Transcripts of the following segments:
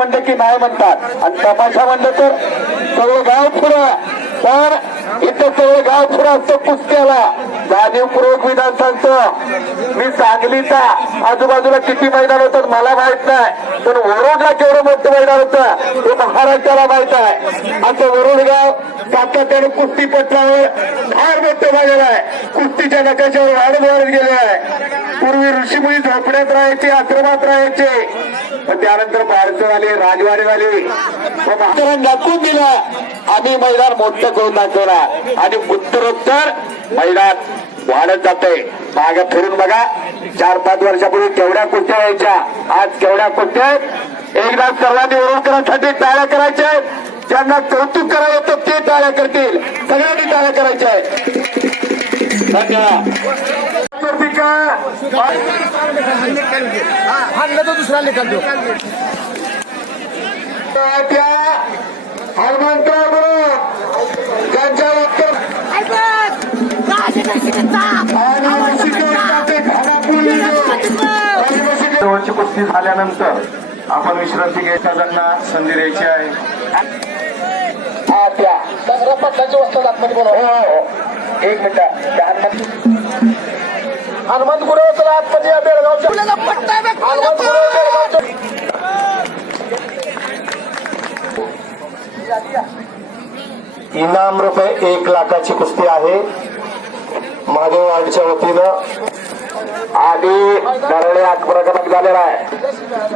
कुस्त्या म्हणलं की नाही म्हणतात. आणि तमाशा म्हणलं तर सगळं गाव पुढं तर इथं सगळं गाव पुढं असतं कुस्त्याला. जाणीवपूर्वक विधान सांगतो मी सांगलीचा आजूबाजूला किती मैदान होतात मला माहीत नाही. पण वरुडला केवढं मोठं मैदान होतं हे महाराष्ट्राला माहीत आहे. असं वरुड गाव सातत्याने कुस्ती पत्रावर फार मोठं झालेलं आहे. कुस्तीच्या नकाशावर वाढत वाढत गेले आहे. पूर्वी ऋषीमुनी झोपड्यात राहायचे आश्रमात राहायचे. पण त्यानंतर बारसं आले राजवाडे झाले दाखवून दिलं. आम्ही मैदान मोठं करून दाखवणार आणि उत्तरोत्तर मैदान वाढत जाते मागे फिरून बघा. चार पाच वर्षापूर्वी केवढ्या कुस्त्या व्हायच्या आज केवढ्या कुस्त्या एकदा सर्वांनी ओळखण्यासाठी टाळ्या करायच्या ज्यांना कौतुक करायला येतं ते टाळ्या करतील. सगळ्यांनी टाळ्या करायच्या आहेत. धन्यवाद. हाणलं तर दुसरा निकाल देऊ हनुमंतराव त्यांच्या शेवटची कुस्ती झाल्यानंतर आपण विश्रांती घ्यायच्या त्यांना संधी द्यायची आहे. हा हो हो. एक मिनिट. त्या हनुमंत हनुमंत गुरु चला आतमध्ये बेळगावच्या हनुमंत गुरु बेळगावच्या इनाम रुपये एक लाखाची कुस्ती आहे. महादेव वार्डच्या वतीनं आणि दरडे आठ प्रकरणात झालेला आहे.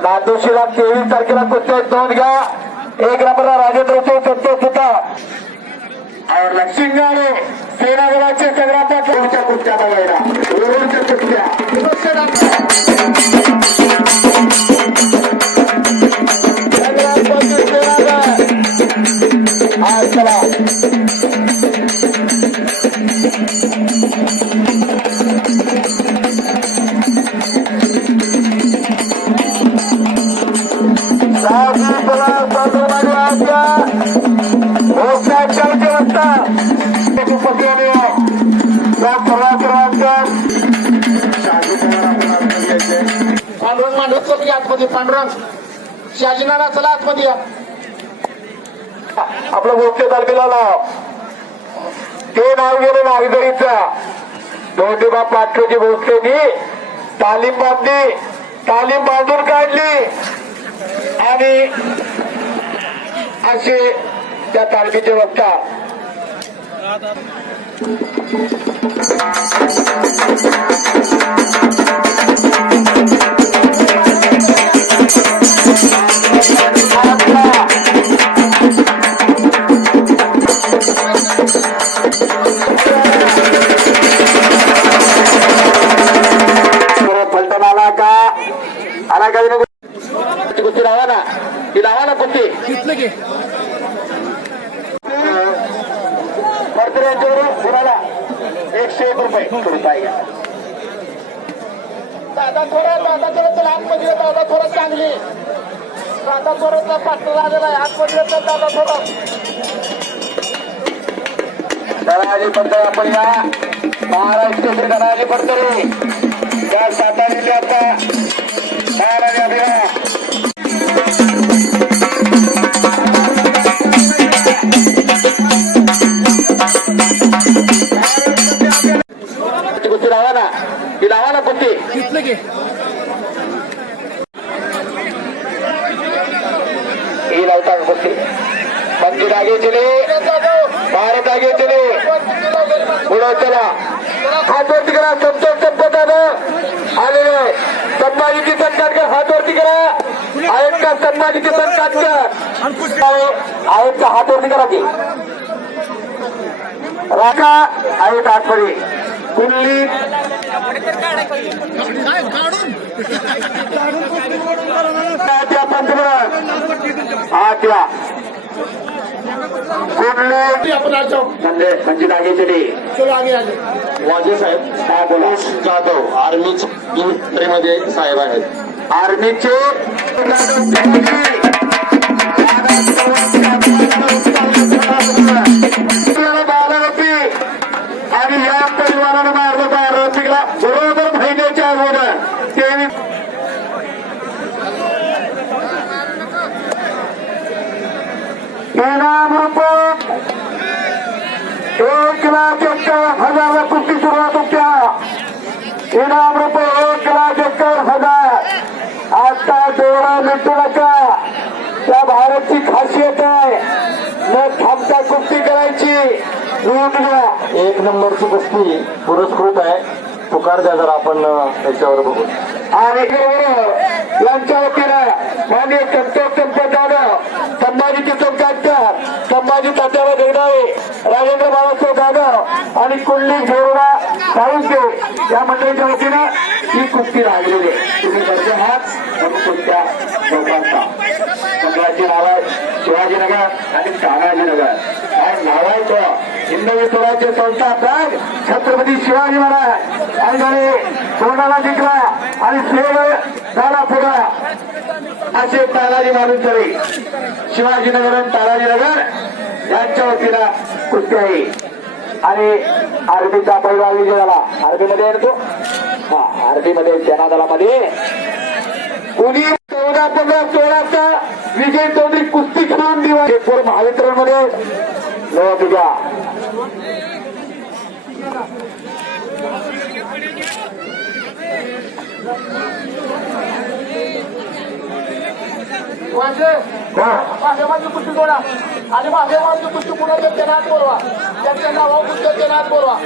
नादोशीला तेवीस तारखेला आहेत, दोन घ्या. एक नंबरला राजेंद्र चौक सत्य सुद्धा और सेनादलाचे संग्रामात रोडच्या कुठच्या बघायला कुठच्या शासनाला चला आतमध्ये या. आपलं मुख्य तारखेला नाव ते नाव गेलं नागदरीचा दोंडीबा पाटोजी भोसलेनी तालीम बांधली. तालीम बांधून काढली. आणि असे त्या तालमीचे वक्ता फलटण कुणाला? एकशे एक रुपये रुपये. दादा थोडा दादा थोडा चला आतमध्ये दादा थोडा चांगली. दादा थोडा पात्र झालेला आहे आतमध्ये येतो दादा थोडा. धनाजी पडतोय आपण या. महाराष्ट्र धनाजी पडतोय. त्या साताऱ्याने आता. महाराज ती लावा ना कुस्ती ही लावता का कुस्ती मंजूर आगे चले. भारत आगे चले. पुढे चला. हात वरती करा. संतोष संपदानं आलेले आहे. संभाजीची संकाटकर हात वरती करा. आहेत का संभाजीची संकाटकर आहेत का हात वरती करा की. राखा आहेत आतमध्ये कुल्ली हा म्हणजे म्हणजे वाजे साहेब काय बोला? जाधव आर्मीच मध्ये साहेब आहेत. आर्मीचे? इनाम रुपये एक लाख एक्कावन्न हजार कुस्ती सुरुवात होत्या इनाम रुपये एक लाख एक्कावन्न हजार आता डोळा मिटू नका त्या भारतची खासियत आहे न थांबता कुस्ती करायची नोंद घ्या एक नंबरची कुस्ती पुरस्कृत आहे. पुकार द्या जर आपण त्याच्यावर बघू. आणि यांच्या वतीनं माननीय संतोष संभाजी तात्याला देगडावे राजेंद्र बाबासाहेब जाधव आणि कुंडली घेवडा साळुंके या मंडळीच्या वतीनं ही कुस्ती लागलेली आहे. तुम्ही बरे आहात म्हणून कुस्त्या लोकांचा. मंडळाची नाव आहे शिवाजीनगर आणि तानाजीनगर. आणि नाव आहे तो हिंदवी स्वराज्य संस्था संस्थापक छत्रपती शिवाजी महाराज. आणि त्याने तोंडाला जिंकला आणि सेव झाला पुढा. असे तानाजी माणूस तरी. शिवाजीनगर आणि तानाजीनगर यांच्या वतीला कुस्ती आहे आणि आर्मीचा पहिला विजय झाला आर्मीमध्ये आहे ना तो हा आर्मीमध्ये सेना दलामध्ये कोणी चौदा पंधरा सोळाचा विजय चौधरी कुस्ती खेळून दिवा. पूर महावितरणमध्ये. नोंद घ्या माझे माझी कुस्ती जोडा. आणि माझ्या माझी कुस्ती पुन्हा त्यांच्या नात बोलवा त्यांच्या नावावर त्यांच्या नात बोलवा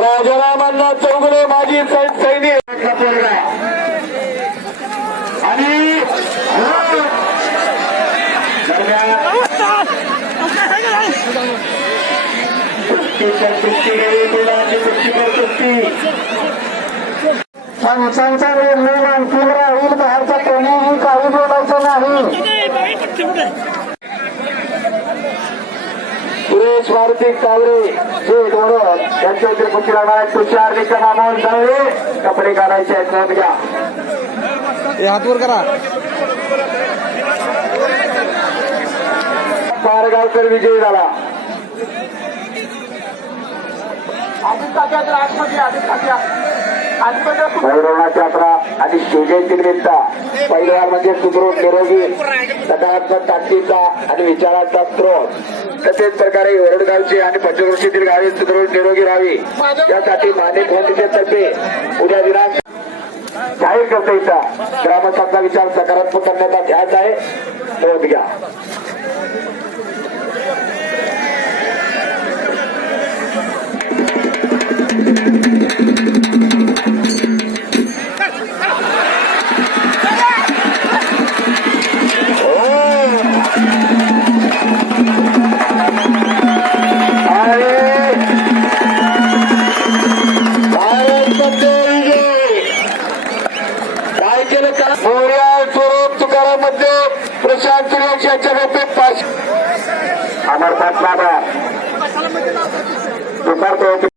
राजारामांना चौगुले माजी सै- सैनिक. आणि हा. दरम्यान कुस्तीच्या सुरेश मारुती कावरे जे दोन वतीने कुस्ती लागणार आहेत तुषार निकम नामावर जावे. कपडे काढायचे आहेत नोंद घ्या हातवर करा. पारगावकर विजयी झाला. टाक्या आतमध्ये कुस्ती भैरवनाथ यात्रा आणि शिवजयंती निमित्त पहिलवार म्हणजे सुदृढ निरोगी सकारात्मक ताकदीचा आणि विचाराचा स्रोत. तसेच प्रकारे ओरडगावची आणि पंचकृषीतील गावे सुदृढ निरोगी राहावी. यासाठी माने फाउंडेशन तर्फे उद्या दिनांक जाहीर करता येतात ग्रामस्थांचा विचार सकारात्मक करण्याचा ध्यास आहे. नोंद घ्या বাবা।